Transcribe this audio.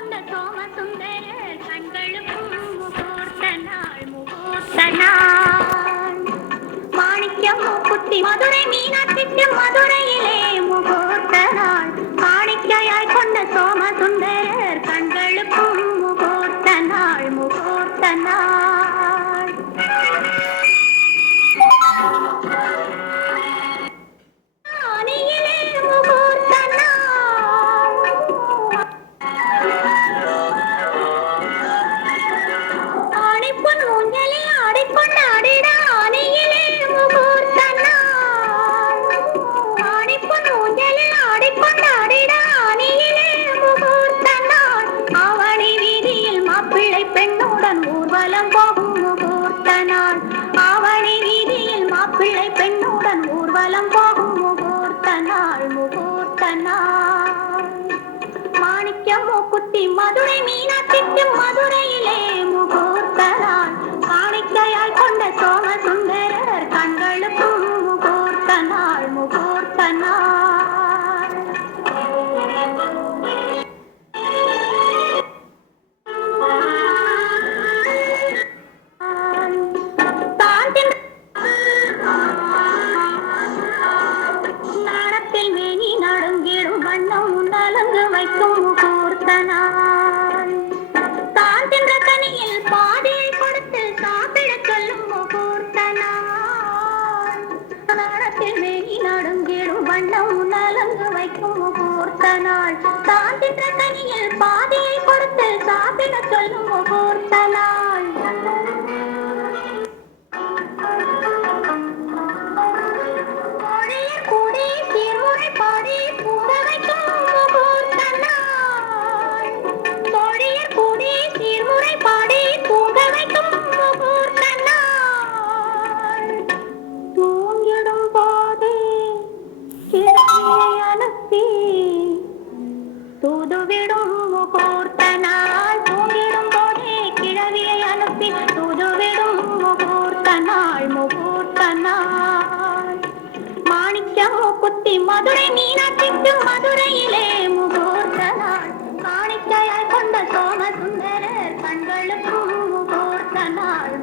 கொண்ட சோமசுந்தர கண்களுக்கும் முகூர்த்த நாள் முகூர்த்த நாள். மாணிக்கம் மூக்குத்தி மதுரை மீனாட்சிக்கு மதுரையிலே முகூர்த்த நாள். மாணிக்கையாய் கொண்ட சோமசுந்தரர் கண்களுக்கும் முகூர்த்த நாள் முகூர்த்த நாள். மாப்பிள்ளை பெண்ணுடன் ஊர்வலம் போகும் முகூர்த்த நாள். ஆவணி வீதியில் மாப்பிள்ளை பெண்ணுடன் ஊர்வலம் போகும் முகூர்த்த நாள் முகூர்த்த நாள் மாணிக்கம் மூக்குத்தி மதுரை மீனாட்சிக்கு மதுரையிலே முகூர்த்த நாள் காணிக்கையாய் நலங்கு வைக்கும் தான் தின்ற கனியில் பாதியை கொடுத்து சாப்பிட சொல்லும் முகூர்த்த நாள் நாணத்தில் நடுங்கிடும் வண்ணம் நலங்கு வைக்கும் தான் தின்ற கனியில் பாதியை கொடுத்து சாப்பிட சொல்லும் குத்தி மதுரை மீனாட்சிக்கு மதுரையிலே முகூர்த்த நாள் காணிக்கையாய் கொண்ட சோமசுந்தரர் கண்களுக்கும் முகூர்த்த நாள்